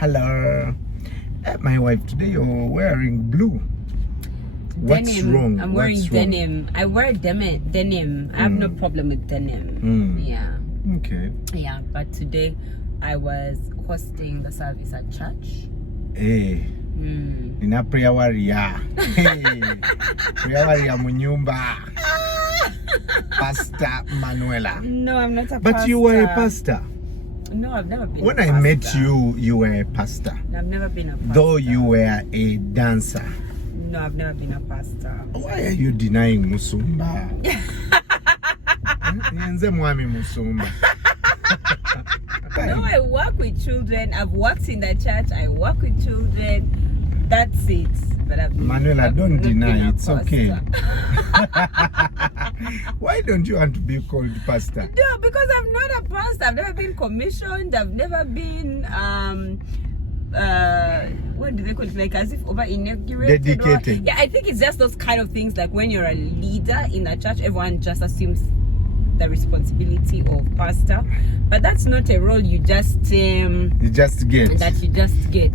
Hello. My wife, today you're wearing blue. What's denim. wrong? I'm wearing denim. I wear denim. I have no problem with denim. Yeah. Okay. Yeah, but today I was hosting the service at church. Hey. Nina prayer warrior. Hey. Prayer warrior munyumba. Pastor Manuela. No, I'm not a pastor. But you were a pastor. No, I've never been When a pastor. I met you, you were a pastor. I've never been a pastor. Though you were a dancer. No, I've never been a pastor. Why are you denying Musumba? Nyenze mwami Musumba. No, I work with children. I've worked in the church. I work with children. That's it. But Manuela, don't deny. It's okay. Okay. Why don't you want to be called pastor? No, because I'm not a pastor. I've never been commissioned. I've never been what do they call it? Like as if over inaugurated. Dedicated. Yeah, I think it's just those kind of things. Like when you're a leader in the church, everyone just assumes the responsibility of pastor, but that's not a role you just get.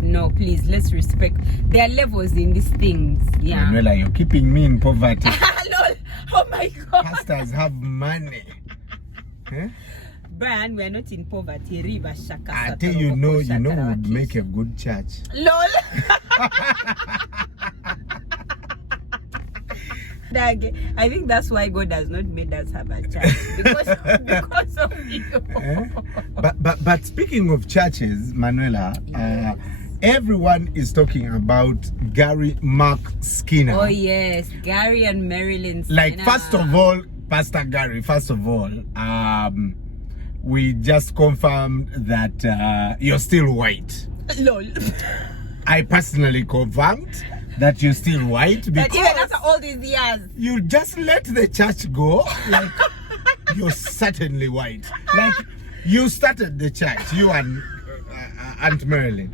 No, please, let's respect. There are levels in these things. Yeah. Manuela, you're keeping me in poverty. Lol. Oh my God. Pastors have money. Brian, we are not in poverty. Riba shaka. I tell you, would make a good church. Lol. I think that's why God has not made us have a church because of you. But speaking of churches, Manuela, yes. Everyone is talking about Gary Mark Skinner. Oh yes, Gary and Marilyn Skinner. Like first of all, Pastor Gary. First of all, we just confirmed that you're still white. Lol. I personally confirmed that you're still white because but even after all these years, you just let the church go. Like you're certainly white. Like you started the church, you and Aunt Marilyn,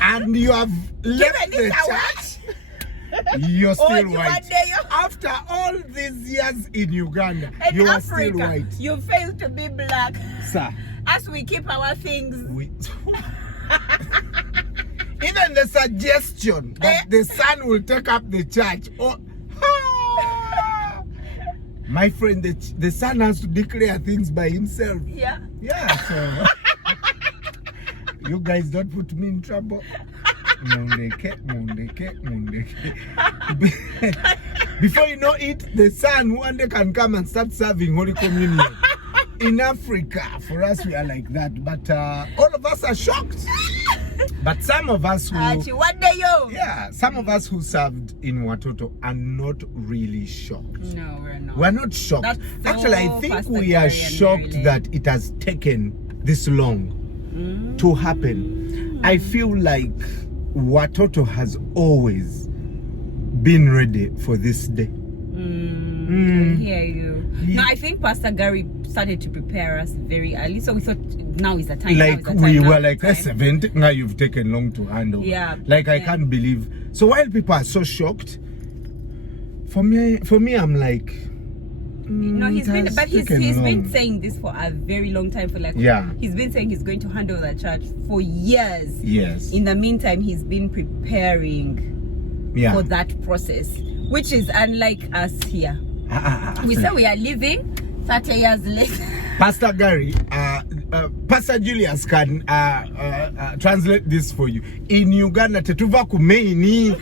and you have left the church. You're still white. After all these years in Uganda, you are still white. You fail to be black, sir. As we keep our things. Even the suggestion that the son will take up the church. My friend, the son has to declare things by himself. Yeah. Yeah, so you guys don't put me in trouble. Before you know it, the son one day can come and start serving Holy Communion. In Africa, for us, we are like that. But all of us are shocked. But some of us who some of us who served in Watoto are not really shocked. No, we're not. We're not shocked. Actually, I think we are shocked that it has taken this long to happen. I feel like Watoto has always been ready for this day. I hear you. No, I think Pastor Gary started to prepare us very early, so we thought now is the time. Like we were like 70. Now you've taken long to handle. Yeah. Like I can't believe. So while people are so shocked, for me, I'm like. No, he's been saying this for a very long time. He's been saying he's going to hand over the church for years. Yes. In the meantime, he's been preparing for that process, which is unlike us here. We say we are living 30 years later. Pastor Gary, Pastor Julius can translate this for you. In Uganda, tetuva kumeini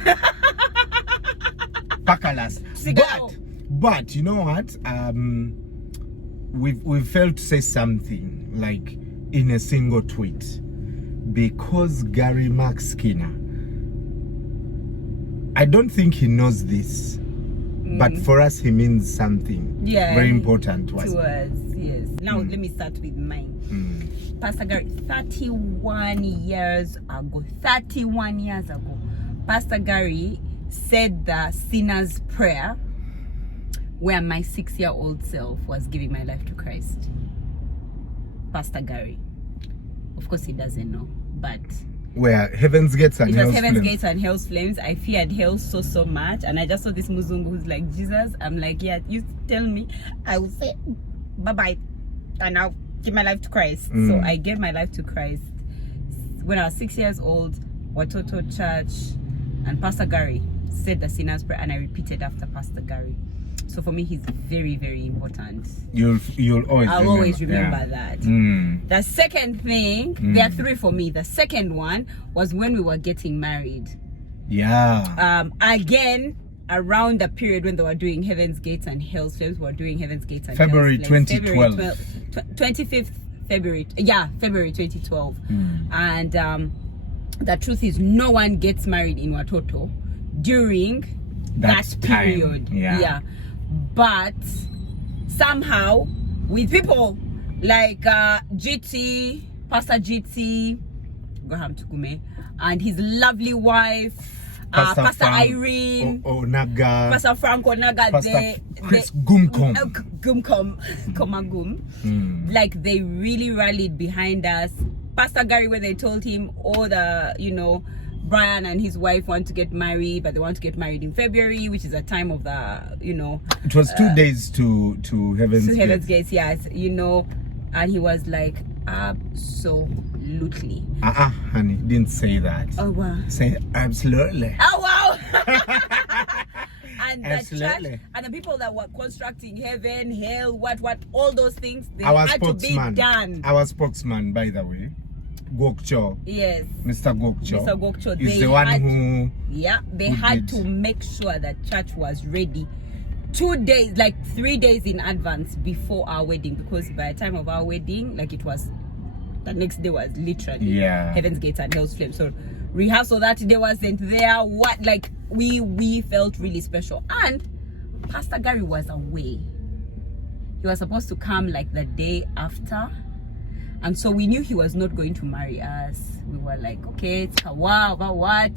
pakalas. But you know what? We've failed to say something like in a single tweet because Gary Mark Skinner. I don't think he knows this. But for us, he means something very important to us. Yes. Now, let me start with mine. Pastor Gary, 31 years ago, Pastor Gary said the sinner's prayer where my 6-year-old self was giving my life to Christ. Pastor Gary. Of course, he doesn't know, but where Heaven's Gates and Hell's Flames. It was Heaven's Gates and Hell's Flames. I feared hell so much, and I just saw this Muzungu who's like, Jesus. I'm like, yeah, you tell me, I will say bye-bye, and I'll give my life to Christ. So I gave my life to Christ when I was 6 years old, Watoto Church, and Pastor Gary said the sinner's prayer, and I repeated after Pastor Gary. So for me, he's very, very important. You'll always I'll always remember yeah. that. Mm. The second thing, there are three for me. The second one was when we were getting married. Yeah. Again, around the period when they were doing Heaven's Gates and Hell's Flames, we were doing Heaven's Gates and February Hell's Flames. 2012. 25th February. Yeah, February 2012. And the truth is, no one gets married in Watoto during that period. Yeah. But somehow, with people like GT, Pastor GT, Graham Tukume, and his lovely wife, Pastor Irene, Onaga, Pastor Frank Onaga, Pastor Chris Gumkom. Gumkom, like they really rallied behind us. Pastor Gary, when they told him all the, Brian and his wife want to get married, but they want to get married in February, which is a time of the, It was 2 days to Heaven's Gates. Heaven's Gates, yes, and he was like, absolutely. Honey, didn't say that. Oh, wow. Say absolutely. Oh, wow. And Absolutely. the church and the people that were constructing heaven, hell, what, all those things, they Our had to be spokesman. done. Our spokesman, by the way, Gokcho. Yes. Mr. Gokcho. Mr. Gokcho. Is the one who. Yeah, they who had did. to make sure that church was ready 2 days, like 3 days in advance before our wedding, because by the time of our wedding, like it was, the next day was literally Heaven's Gates and Hell's Flames. So rehearsal that day wasn't there. What, like we felt really special. And Pastor Gary was away. He was supposed to come like the day after. And so we knew he was not going to marry us. We were like, okay, it's Kawa, but what?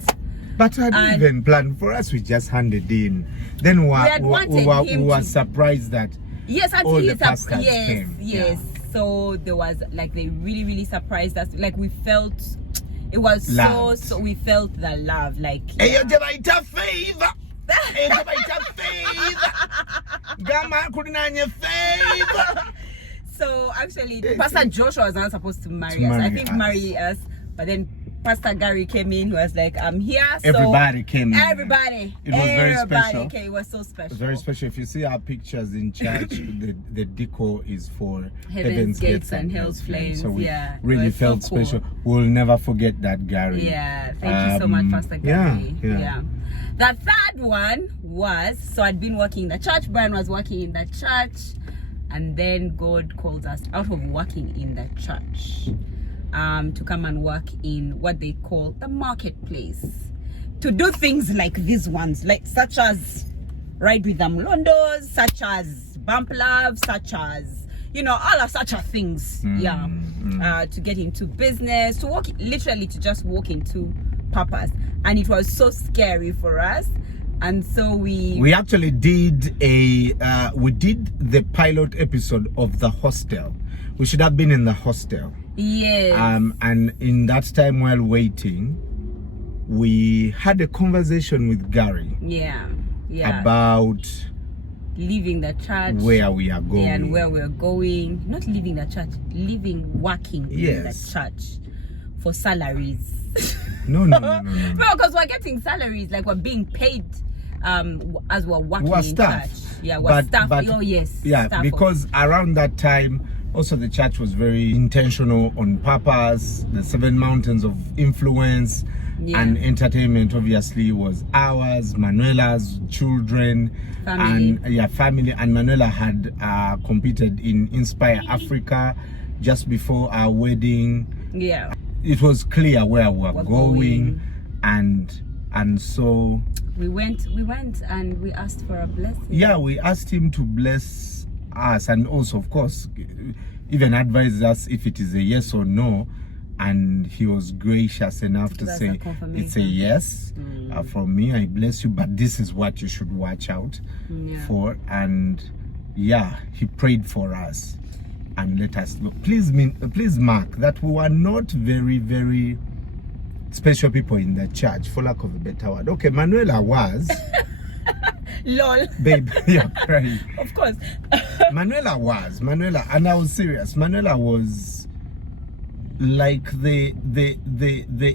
But I didn't even plan for us. We just handed in. Then we were surprised that all the pastors came. Yes. So there was like, they really, really surprised us. Like we felt, it was loved. so we felt the love. Like, so actually, Pastor Joshua was not supposed to marry us. Marry us, but then Pastor Gary came in, was like, I'm here. So everybody came in. Everybody. It was very special. Okay, it was so special. It was very special. If you see our pictures in church, the decor is for Heaven's Gates and Hell's Flames. So we yeah, really felt so cool. special. We'll never forget that, Gary. Yeah, thank you so much, Pastor Gary. Yeah. The third one was, so I'd been working in the church, Brian was working in the church, and then God called us out of working in the church to come and work in what they call the marketplace, to do things like these ones, like such as ride with the Mulondos, such as bump love, such as all of such things. To get into business, to walk, literally to just walk into purpose. And it was so scary for us. And so we actually did the pilot episode of the hostel. We should have been in the hostel. Yes. And in that time while waiting, we had a conversation with Gary. Yeah. About leaving the church, where we are going, and where we're going. Not leaving the church, working in the church for salaries. No. Because we're getting salaries, like we're being paid as we're working in staff. church. Yeah, we're staff. Yeah, because around that time, also the church was very intentional on purpose. The 7 mountains of influence and entertainment obviously was ours, Manuela's, children, family. And Manuela had competed in Inspire Africa just before our wedding. Yeah. It was clear where we're going. And so we went and we asked for a blessing. Yeah, we asked him to bless us, and also of course even advised us if it is a yes or no, and he was gracious enough to say it's a yes from me, I bless you, but this is what you should watch out for. And he prayed for us and let us know. Please mark that we were not very, very special people in the church, for lack of a better word. Okay, Manuela was lol, babe, you're crying. Of course. Manuela, and I was serious. Manuela was like the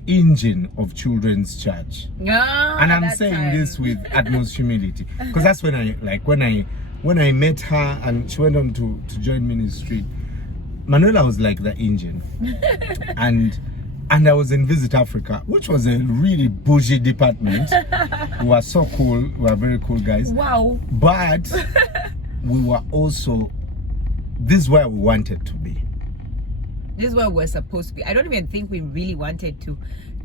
engine of children's church. And I'm saying this with utmost humility, because that's when I met her and she went on to join ministry. Manuela was like the engine, and I was in Visit Africa, which was a really bougie department. We were so cool. We were very cool guys. Wow. But we were also, this is where we wanted to be. This is where we're supposed to be. I don't even think we really wanted to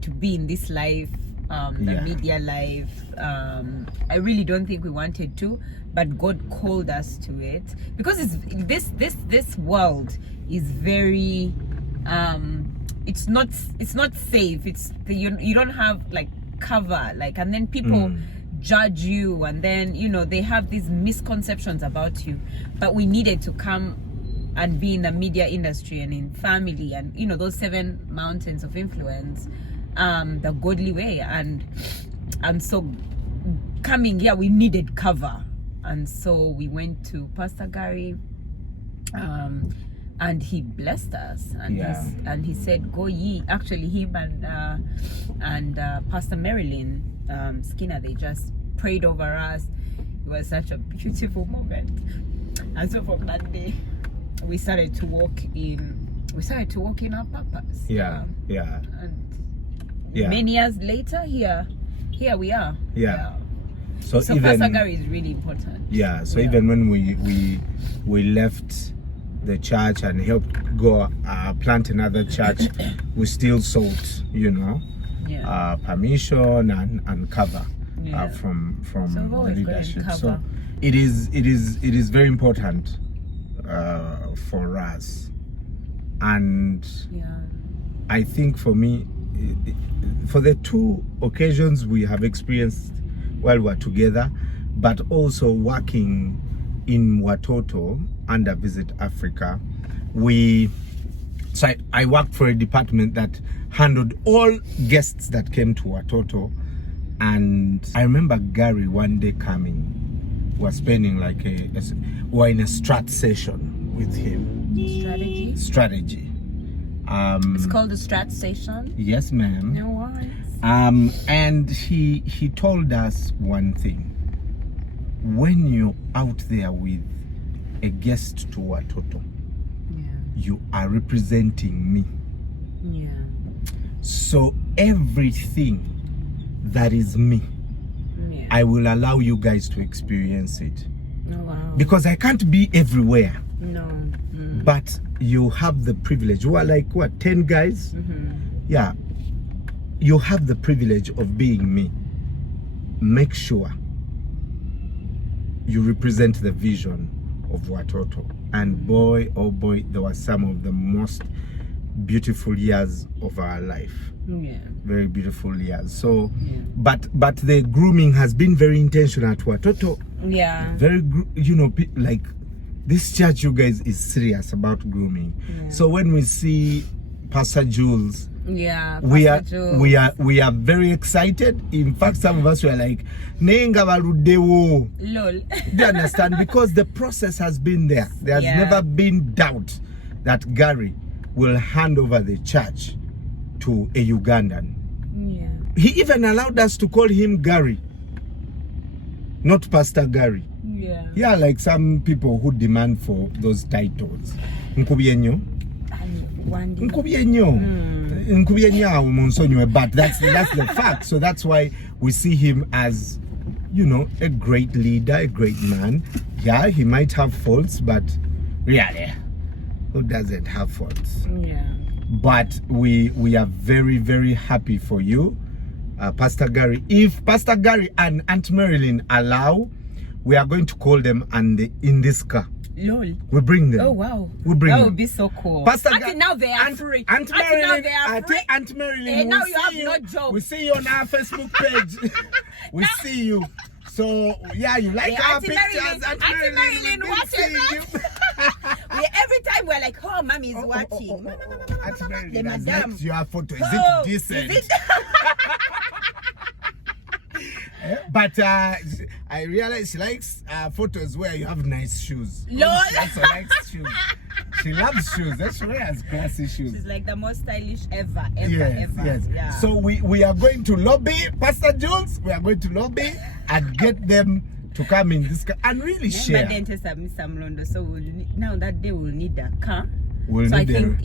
be in this life, the media life. I really don't think we wanted to, but God called us to it, because it's this world is very it's not safe. You don't have like cover, like, and then people judge you, and then they have these misconceptions about you. But we needed to come and be in the media industry and in family and those 7 mountains of influence, the godly way, and so coming here we needed cover, and so we went to Pastor Gary, and he blessed us, and he said, go ye. Actually, him and Pastor Marilyn Skinner, they just prayed over us. It was such a beautiful moment. And so from that day we started to walk in our purpose. And many years later, here we are. So even, Pastor Gary is really important. Even when we left the church and helped go plant another church, we still sought permission and cover from the leadership. So it is very important for us, and I think for me, for the 2 occasions we have experienced while we're together, but also working in Watoto under Visit Africa, I worked for a department that handled all guests that came to Watoto, and I remember Gary one day coming. We're spending we're in a strat session with him. Strategy. It's called the strat station. Yes, ma'am. No worries. And he told us one thing. When you're out there with a guest to Watoto, you are representing me. So everything that is me, I will allow you guys to experience it. Because I can't be everywhere. But you have the privilege. We are like 10 guys? You have the privilege of being me. Make sure you represent the vision of Watoto. And boy, oh boy, there were some of the most beautiful years of our life. Very beautiful years. So but the grooming has been very intentional at Watoto. Very like this church, you guys, is serious about grooming. So when we see Pastor Jules, we are very excited. In fact, some of us were like, Nenga baludewo. Lol. Do you understand? Because the process has been there. There has never been doubt that Gary will hand over the church to a Ugandan. He even allowed us to call him Gary, not Pastor Gary. Like some people who demand for those titles. Nkubienyo. But that's the fact. So that's why we see him as, a great leader, a great man. He might have faults, but really, who doesn't have faults? But we are very, very happy for you, Pastor Gary. If Pastor Gary and Aunt Marilyn allow, we are going to call them in this car. Lol. We bring them. Oh wow. We bring them. That would be so cool. Pastor Now they are free. Aunt Marilyn, Aunt Marilyn, now you have no job. We see you on our Facebook page. We see you. So you like our pictures, Aunt Marilyn. Watching every time we're like, oh, mommy is watching. Aunt Marilyn has liked your photo. Is Oh, it decent? is it? But I realize she likes photos where you have nice shoes. Lol. She also likes shoes. She loves shoes. She wears classy shoes. She's like the most stylish ever. Yes. Yeah. So we are going to lobby, Pastor Jules. We are going to lobby and get them to come in this car and really share. But then Mr. Mulondo, so now that day we'll need a car. We'll so need I think,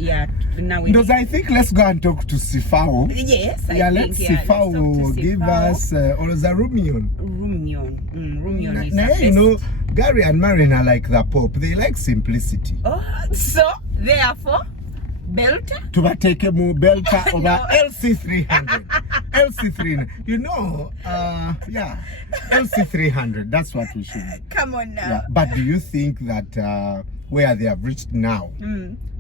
now we because I think let's go and talk to Sifao. Yes, let's Sifao will give us or the Rumion. Rumion is Now, the you best. know, Gary and Marin are like the Pope. They like simplicity. Oh, so therefore, Belter? Tubateke mu Belter over LC300. LC300. You know, LC300. That's what we should do. Come on now. Yeah. But do you think that where they have reached now,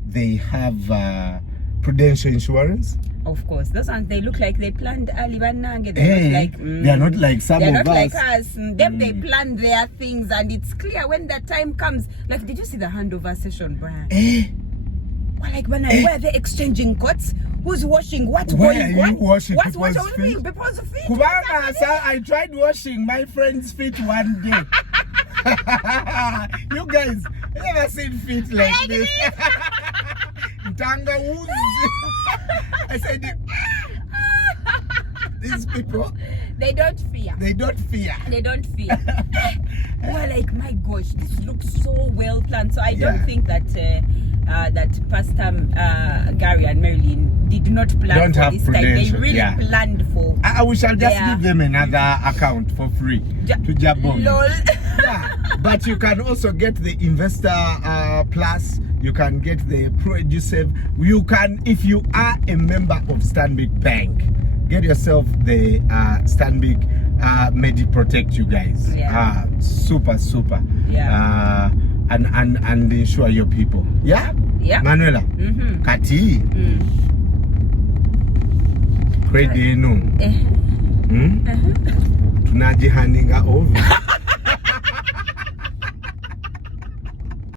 they have Prudential insurance? Of course, those ones, they look like they planned early. They're They are not like some they're of not us. like us. Them, they plan their things, and it's clear when the time comes. Like, did you see the handover session, Brian? Well, like when where they're exchanging coats, who's washing what? Where going, are what? you washing What's people's feet? People's feet? Kubanga, sir, I tried washing my friend's feet one day. You guys never seen feet like this. Tanga woods. I said, these people, They don't fear. they don't fear. They don't fear. Well, like, my gosh, this looks so well planned. So I don't think that that Pastor Gary and Marilyn did not plan Don't for have this time. They Prudential, really planned for. We shall just give them another account for free to Jabon. Lol. Yeah, but you can also get the Investor Plus. You can get the Producer. You can, if you are a member of Stanbic Bank, get yourself the Stanbic Medi-Protect, you guys. Yeah. Super. Yeah. And insure your people. Yeah? Yeah. Manuela. Kati. Credit no. Tunajihandinga over.